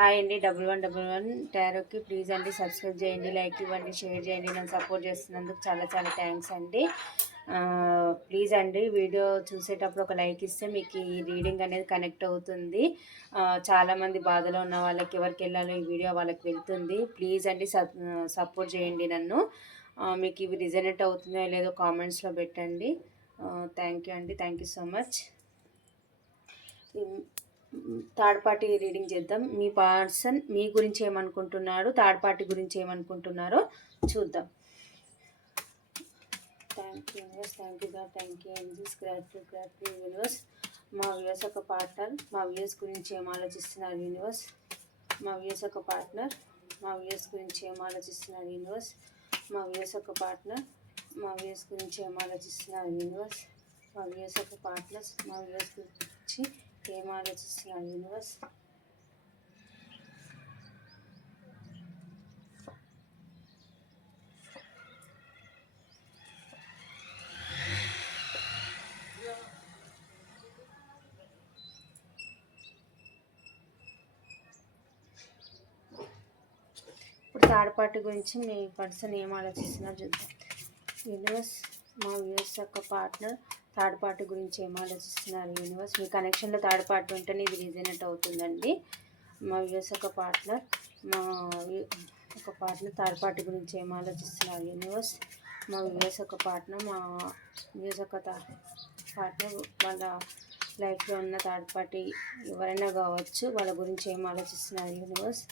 Hi అండి. 1111 టారోకి please అండి subscribe చేయండి, లైక్ ఇవ్వండి, షేర్ చేయండి. నన్ను సపోర్ట్ చేస్తున్నందుకు చాలా చాలా థ్యాంక్స్ అండి. ప్లీజ్ అండి వీడియో చూసేటప్పుడు ఒక లైక్ ఇస్తే మీకు ఈ రీడింగ్ అనేది కనెక్ట్ అవుతుంది. చాలామంది బాధలో ఉన్న వాళ్ళకి ఎవరికి వెళ్ళాలో ఈ వీడియో వాళ్ళకి వెళ్తుంది. ప్లీజ్ అండి సపోర్ట్ చేయండి నన్ను. మీకు ఇవి రిజనేట్ అవుతుందో లేదో కామెంట్స్లో పెట్టండి. థ్యాంక్ యూ అండి. Thank you so much. Third party reading చేద్దాం. మీ పర్సన్ మీ గురించి ఏమనుకుంటున్నాడు, థర్డ్ పార్టీ గురించి ఏమనుకుంటున్నారో చూద్దాం. Thank you universe, thank you God, thank you angels, gratitude universe. మా వ్యూస్ ఒక పార్ట్నర్ మా వ్యూస్ గురించి ఏం ఆలోచిస్తున్నారు యూనివర్స్. మా వ్యూస్ ఒక పార్ట్నర్ మా వ్యూస్ గురించి ఏం ఆలోచిస్తున్నారు యూనివర్స్. మా వ్యూస్ ఒక పార్ట్నర్ మా వ్యూస్ గురించి ఏం ఆలోచిస్తున్నారు యూనివర్స్. మా వ్యూస్ ఒక పార్ట్నర్స్ మా వ్యూస్ గురించి ఏం ఆలోచిస్తున్నారు యూనివర్స్. ఇప్పుడు థర్డ్ పార్టీ గురించి మీ పర్సన్ ఏం ఆలోచిస్తున్నారు చూద్దాం యూనివర్స్. మా వ్యూస్ యొక్క పార్ట్నర్ థర్డ్ పార్టీ గురించి ఏం ఆలోచిస్తున్నారు యూనివర్స్. మీ కనెక్షన్లో థర్డ్ పార్టీ ఉంటేనే ఇది రీజనేట్ అవుతుందండి. మా వ్యూస్ ఒక పార్ట్నర్ థర్డ్ పార్టీ గురించి ఏం ఆలోచిస్తున్నారు యూనివర్స్. మా వ్యూస్ ఒక పార్ట్నర్ వాళ్ళ లైఫ్లో ఉన్న థర్డ్ పార్టీ ఎవరైనా కావచ్చు, వాళ్ళ గురించి ఏం ఆలోచిస్తున్నారు యూనివర్స్.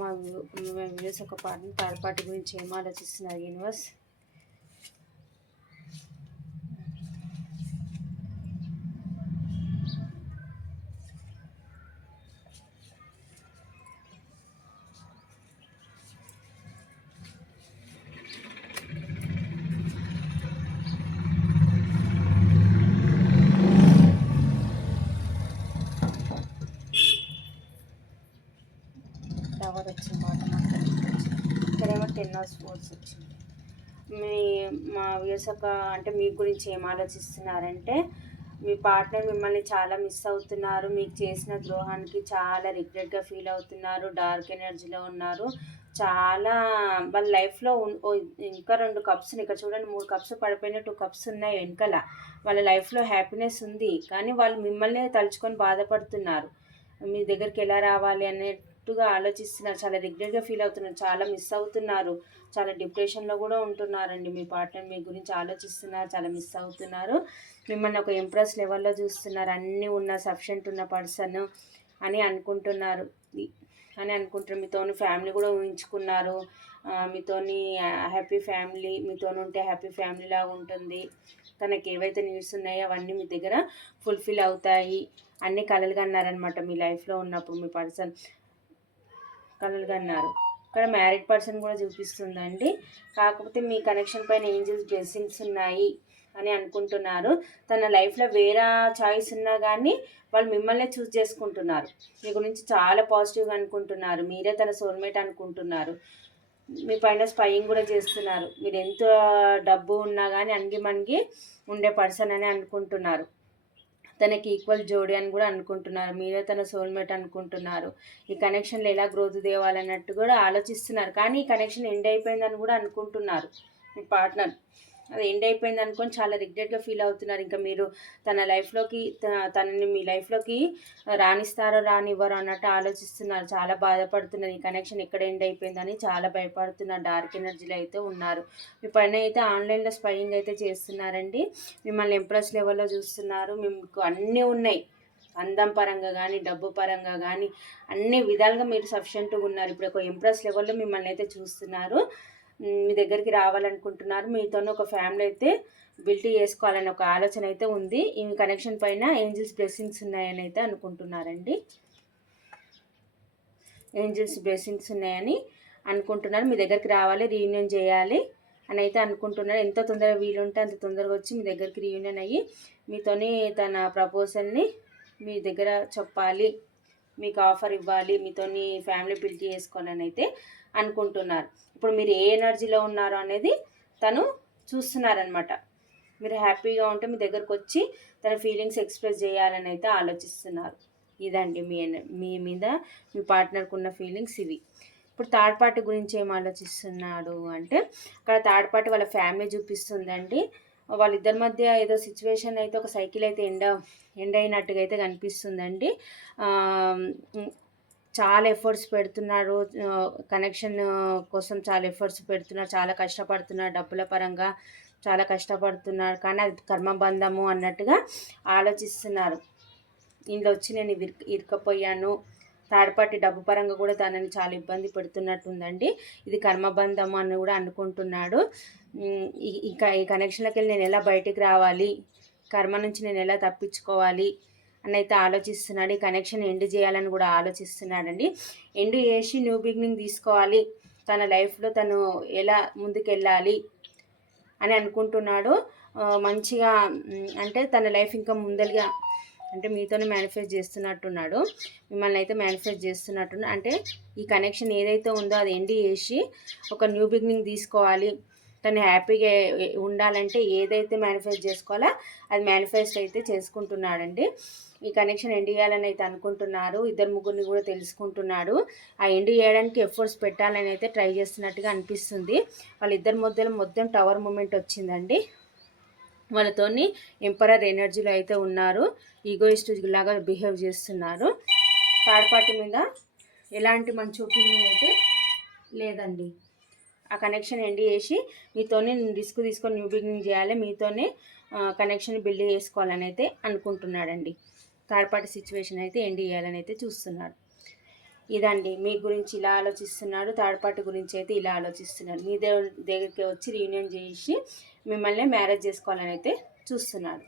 మా వ్యూస్ ఒక పార్ట్నర్ థర్డ్ పార్టీ గురించి ఏం ఆలోచిస్తున్నారు యూనివర్స్. టవర్ వచ్చింది, ఇక్కడేమో 10 of Swords వచ్చింది. మా వ్యూస్ ఒక అంటే మీ గురించి ఏం ఆలోచిస్తున్నారంటే, మీ పార్ట్నర్ మిమ్మల్ని చాలా మిస్ అవుతున్నారు, మీకు చేసిన ద్రోహానికి చాలా రిగ్రెట్గా ఫీల్ అవుతున్నారు, డార్క్ ఎనర్జీలో ఉన్నారు. చాలా వాళ్ళ లైఫ్లో ఇంకా 2 కప్స్ ఇక్కడ చూడండి, 3 కప్స్ పడిపోయిన 2 కప్స్ ఉన్నాయి వెనకాల. వాళ్ళ లైఫ్లో హ్యాపీనెస్ ఉంది, కానీ వాళ్ళు మిమ్మల్ని తలుచుకొని బాధపడుతున్నారు. మీ దగ్గరికి ఎలా రావాలి అనేట్టుగా ఆలోచిస్తున్నారు, చాలా రిగ్రెట్గా ఫీల్ అవుతున్నారు, చాలా మిస్ అవుతున్నారు, చాలా డిప్రెషన్లో కూడా ఉంటున్నారండి. మీ పార్ట్నర్ మీ గురించి ఆలోచిస్తున్నారు, చాలా మిస్ అవుతున్నారు, మిమ్మల్ని ఒక ఇంప్రెస్ లెవెల్లో చూస్తున్నారు, అన్నీ ఉన్న సఫిషియెంట్ ఉన్న పర్సన్ అని అనుకుంటున్నారు. మీతోని ఫ్యామిలీ కూడా ఊహించుకున్నారు, మీతోని హ్యాపీ ఫ్యామిలీ, మీతోని ఉంటే హ్యాపీ ఫ్యామిలీ లాగా ఉంటుంది, తనకి ఏవైతే నీడ్స్ ఉన్నాయో అవన్నీ మీ దగ్గర ఫుల్ఫిల్ అవుతాయి అన్నీ కలలుగా అన్నారనమాట. మీ లైఫ్లో ఉన్నప్పుడు మీ పర్సన్ కలలుగా అన్నారు. ఇక్కడ మ్యారీడ్ పర్సన్ కూడా చూపిస్తుందండి, కాకపోతే మీ కనెక్షన్ పైన ఏంజల్స్ బ్లెస్సింగ్స్ ఉన్నాయి అని అనుకుంటున్నారు. తన లైఫ్లో వేరే చాయిస్ ఉన్నా కానీ వాళ్ళు మిమ్మల్నే చూస్ చేసుకుంటున్నారు, మీ గురించి చాలా పాజిటివ్గా అనుకుంటున్నారు, మీరే తన సోల్మేట్ అనుకుంటున్నారు, మీ పైన స్పైయింగ్ కూడా చేస్తున్నారు. మీరు ఎంత డబ్బు ఉన్నా కానీ అణిగి ఉండే పర్సన్ అని అనుకుంటున్నారు, తనకి ఈక్వల్ జోడి అని కూడా అనుకుంటున్నారు, మీరే తన సోల్మేట్ అనుకుంటున్నారు. ఈ కనెక్షన్లో ఎలా గ్రోత్ తేవాలన్నట్టు కూడా ఆలోచిస్తున్నారు, కానీ ఈ కనెక్షన్ ఎండ్ అయిపోయిందని కూడా అనుకుంటున్నారు. మీ పార్ట్నర్ అది ఎండ్ అయిపోయింది అనుకొని చాలా రిగ్రెట్గా ఫీల్ అవుతున్నారు. ఇంకా మీరు తన లైఫ్లోకి తనని మీ లైఫ్లోకి రానిస్తారో రానివ్వరో అన్నట్టు ఆలోచిస్తున్నారు, చాలా బాధపడుతున్నారు. ఈ కనెక్షన్ ఎక్కడ ఎండ్ అయిపోయిందని చాలా భయపడుతున్నారు, డార్క్ ఎనర్జీలో అయితే ఉన్నారు. మీ పైన అయితే ఆన్లైన్లో స్పైయింగ్ అయితే చేస్తున్నారండి, మిమ్మల్ని ఇంప్రెస్ లెవెల్లో చూస్తున్నారు, మీకు అన్నీ ఉన్నాయి, అందం పరంగా కానీ డబ్బు పరంగా కానీ అన్ని విధాలుగా మీరు సఫిషియెంట్గా ఉన్నారు. ఇప్పుడు ఒక ఇంప్రెస్ లెవెల్లో మిమ్మల్ని అయితే చూస్తున్నారు, మీ దగ్గరికి రావాలనుకుంటున్నారు, మీతోనే ఒక ఫ్యామిలీ అయితే బిల్డ్ చేసుకోవాలని ఒక ఆలోచన అయితే ఉంది. ఈ కనెక్షన్ పైన ఏంజల్స్ బ్లెస్సింగ్స్ ఉన్నాయని అయితే అనుకుంటున్నారండి, ఏంజల్స్ బ్లెస్సింగ్స్ ఉన్నాయని అనుకుంటున్నారు. మీ దగ్గరికి రావాలి, రీయూనియన్ చేయాలి అని అయితే అనుకుంటున్నారు. ఎంత తొందరగా వీలుంటే అంత తొందరగా వచ్చి మీ దగ్గరికి రీయూనియన్ అయ్యి మీతోని తన ప్రపోజల్ని మీ దగ్గర చెప్పాలి, మీకు ఆఫర్ ఇవ్వాలి, మీతోని ఫ్యామిలీ బిల్డ్ చేసుకోవాలని అయితే అనుకుంటున్నారు. ఇప్పుడు మీరు ఏ ఎనర్జీలో ఉన్నారో అనేది తను చూస్తున్నారనమాట. మీరు హ్యాపీగా ఉంటే మీ దగ్గరకు వచ్చి తన ఫీలింగ్స్ ఎక్స్ప్రెస్ చేయాలని అయితే ఆలోచిస్తున్నారు. ఇదండి మీ మీద మీ పార్ట్నర్కి ఉన్న ఫీలింగ్స్ ఇవి. ఇప్పుడు థర్డ్ పార్టీ గురించి ఏం ఆలోచిస్తున్నాడు అంటే, అక్కడ థర్డ్ పార్టీ వాళ్ళ ఫ్యామిలీ చూపిస్తుందండి. వాళ్ళిద్దరి మధ్య ఏదో సిచ్యువేషన్ అయితే ఒక సైకిల్ అయితే ఎండ్ అయినట్టుగా అయితే కనిపిస్తుందండి. చాలా ఎఫర్ట్స్ పెడుతున్నారు, కనెక్షన్ కోసం చాలా ఎఫర్ట్స్ పెడుతున్నారు, చాలా కష్టపడుతున్నారు, డబ్బుల పరంగా చాలా కష్టపడుతున్నారు. కానీ అది కర్మబంధము అన్నట్టుగా ఆలోచిస్తున్నారు. ఇందులో వచ్చి నేను ఇరుకపోయాను, థర్డ్ పార్టీ డబ్బు పరంగా కూడా తనని చాలా ఇబ్బంది పెడుతున్నట్టుందండి. ఇది కర్మబంధం అని కూడా అనుకుంటున్నాడు. ఇంకా ఈ కనెక్షన్లోకి వెళ్ళి నేను ఎలా బయటికి రావాలి, కర్మ నుంచి నేను ఎలా తప్పించుకోవాలి అని అయితే ఆలోచిస్తున్నాడు. ఈ కనెక్షన్ ఎండ్ చేయాలని కూడా ఆలోచిస్తున్నాడండి. ఎండ్ చేసి న్యూ బిగినింగ్ తీసుకోవాలి, తన లైఫ్లో తను ఎలా ముందుకెళ్ళాలి అని అనుకుంటున్నాడు. మంచిగా అంటే తన లైఫ్ ఇంకా ముందలుగా అంటే మీతోనే మేనిఫెస్ట్ చేస్తున్నట్టున్నాడు, మిమ్మల్ని అయితే మేనిఫెస్ట్ చేస్తున్నట్టున్నాడు. అంటే ఈ కనెక్షన్ ఏదైతే ఉందో అది ఎండ్ చేసి ఒక న్యూ బిగినింగ్ తీసుకోవాలి, తను హ్యాపీగా ఉండాలంటే ఏదైతే మేనిఫెస్ట్ చేసుకోవాలో అది మేనిఫెస్ట్ అయితే చేసుకుంటున్నాడండి. ఈ కనెక్షన్ ఎండ్ చేయాలని అయితే అనుకుంటున్నారు. ఇద్దరు ముగ్గురిని కూడా తెలుసుకుంటున్నాడు. ఆ ఎండ్ చేయడానికి ఎఫర్ట్స్ పెట్టాలని అయితే ట్రై చేస్తున్నట్టుగా అనిపిస్తుంది. వాళ్ళిద్దరి మధ్యలో మొత్తం టవర్ మూమెంట్ వచ్చిందండి. వాళ్ళతోని ఎంపరర్ ఎనర్జీలో అయితే ఉన్నారు, ఈగోయిస్ట్ లాగా బిహేవ్ చేస్తున్నారు. థర్డ్ పార్టీ మీద ఎలాంటి మంచి ఒపీనియన్ అయితే లేదండి. ఆ కనెక్షన్ ఎండ్ చేసి మీతోనే రిస్క్ తీసుకొని న్యూ బిగినింగ్ చేయాలి, మీతోనే కనెక్షన్ బిల్డ్ చేసుకోవాలని అయితే అనుకుంటున్నాడండి. థర్డ్ పార్టీ సిచ్యువేషన్ అయితే ఎండ్ చేయాలని అయితే చూస్తున్నాడు. ఇదండి మీ గురించి ఇలా ఆలోచిస్తున్నాడు, థర్డ్ పార్టీ గురించి అయితే ఇలా ఆలోచిస్తున్నాడు. మీ దగ్గరికి వచ్చి రీయూనియన్ చేసి మిమ్మల్ని మ్యారేజ్ చేసుకోవాలని అయితే చూస్తున్నాడు.